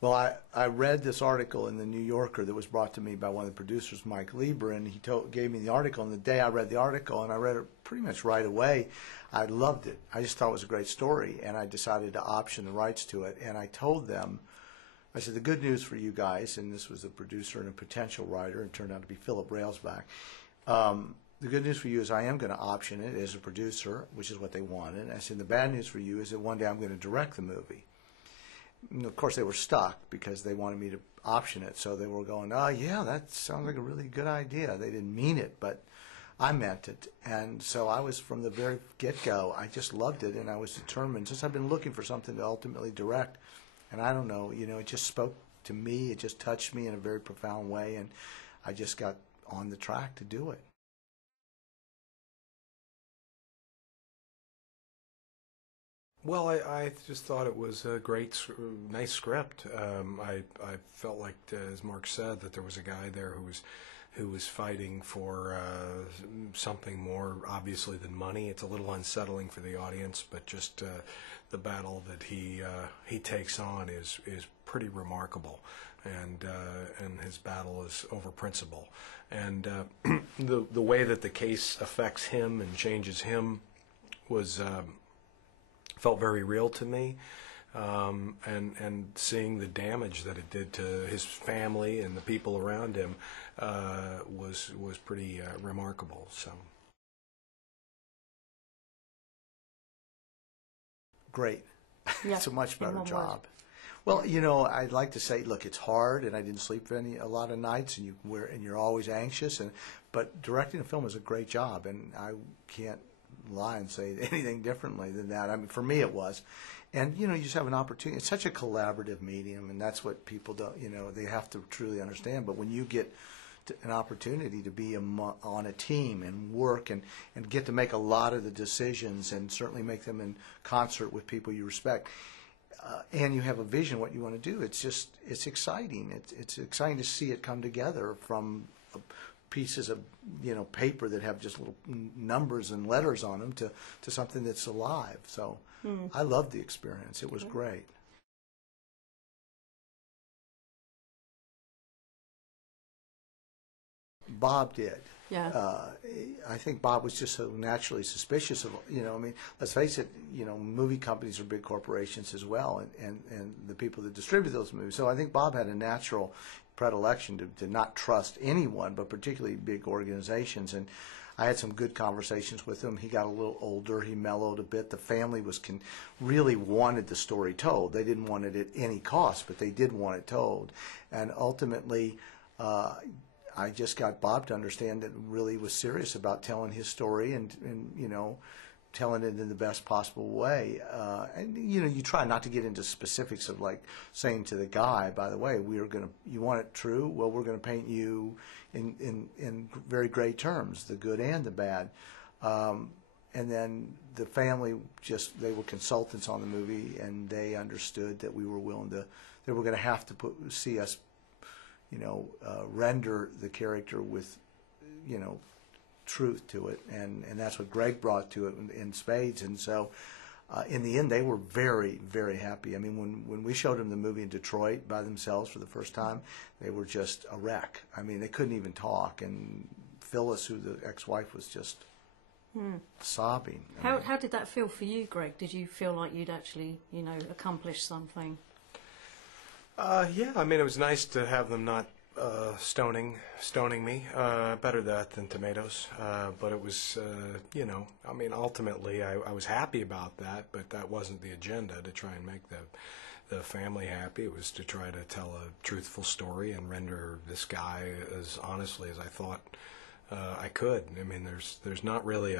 Well, I read this article in the New Yorker that was brought to me by one of the producers, Mike Lieber, and he gave me the article. And the day I read the article, and I read it pretty much right away, I loved it. I just thought it was a great story, and I decided to option the rights to it. And I told them, I said, the good news for you guys, and this was a producer and a potential writer, and turned out to be Philip Railsback. The good news for you is I am going to option it as a producer, which is what they wanted. And I said, the bad news for you is that one day I'm going to direct the movie. And of course, they were stuck because they wanted me to option it. So they were going, oh, yeah, that sounds like a really good idea. They didn't mean it, but I meant it. And so I was, from the very get-go, I just loved it, and I was determined. Since I've been looking for something to ultimately direct, and I don't know, it just spoke to me. It just touched me in a very profound way, and I just got on the track to do it. Well, I just thought it was a nice script. I felt like, as Marc said, that there was a guy there who was fighting for something more obviously than money. It's a little unsettling for the audience, but just the battle that he takes on is pretty remarkable, and his battle is over principle, and the way that the case affects him and changes him was. Felt very real to me, and seeing the damage that it did to his family and the people around him was pretty remarkable. So great. Yeah, it's a much better job. Word. Well, I'd like to say, look, it's hard, and I didn't sleep a lot of nights, and you're always anxious, but directing a film is a great job, and I can't lie and say anything differently than that. I mean, for me it was. And, you just have an opportunity. It's such a collaborative medium, and that's what people don't, they have to truly understand. But when you get an opportunity to be on a team and work and get to make a lot of the decisions and certainly make them in concert with people you respect, and you have a vision what you want to do, it's exciting. It's exciting to see it come together from pieces of paper that have just little numbers and letters on them to something that's alive. So I loved the experience. It was great. Bob did. Yeah. I think Bob was just so naturally suspicious of, let's face it, movie companies are big corporations as well, and the people that distribute those movies. So I think Bob had a natural predilection to not trust anyone, but particularly big organizations. And I had some good conversations with him. He got a little older. He mellowed a bit. The family really wanted the story told. They didn't want it at any cost, but they did want it told. And ultimately, I just got Bob to understand that really was serious about telling his story and telling it in the best possible way. And you try not to get into specifics of like saying to the guy, by the way, you want it true? Well, we're going to paint you in very great terms, the good and the bad. And then the family they were consultants on the movie, and they understood that they were going to have to see us render the character with, truth to it, and that's what Greg brought to it in spades. And so, in the end, they were very, very happy. I mean, when we showed them the movie in Detroit by themselves for the first time, they were just a wreck. I mean, they couldn't even talk, and Phyllis, who the ex-wife, was just sobbing. How did that feel for you, Greg? Did you feel like you'd actually, accomplished something? Yeah, I mean, it was nice to have them not stoning me. Better that than tomatoes. But it was, I mean, ultimately, I was happy about that, but that wasn't the agenda to try and make the family happy. It was to try to tell a truthful story and render this guy as honestly as I thought I could. I mean, there's not really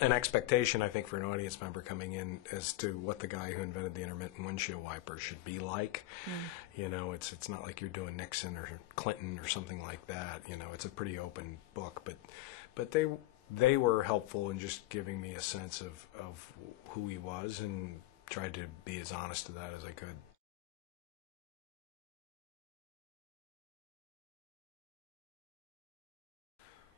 an expectation, I think, for an audience member coming in as to what the guy who invented the intermittent windshield wiper should be like. It's not like you're doing Nixon or Clinton or something like that. It's a pretty open book, but they were helpful in just giving me a sense of who he was, and tried to be as honest to that as I could.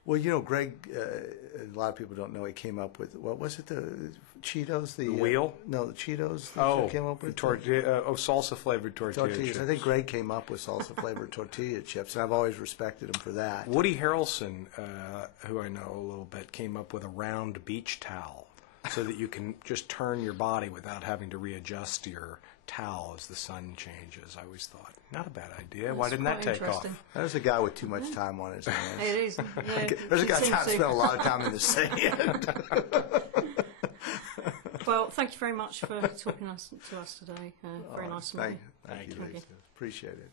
Well, Greg, a lot of people don't know he came up with, what was it, the Cheetos? The wheel? No, the Cheetos that he came up with? Salsa-flavored tortilla chips. I think Greg came up with salsa-flavored tortilla chips, and I've always respected him for that. Woody Harrelson, who I know a little bit, came up with a round beach towel so that you can just turn your body without having to readjust your towel as the sun changes. I always thought, not a bad idea. Why didn't that take off? There's a guy with too much time on his hands. It is. Yeah. There's a guy that spent a lot of time in the sand. Well, thank you very much for talking to us today. Very nice to meet you. Thank you. Appreciate it.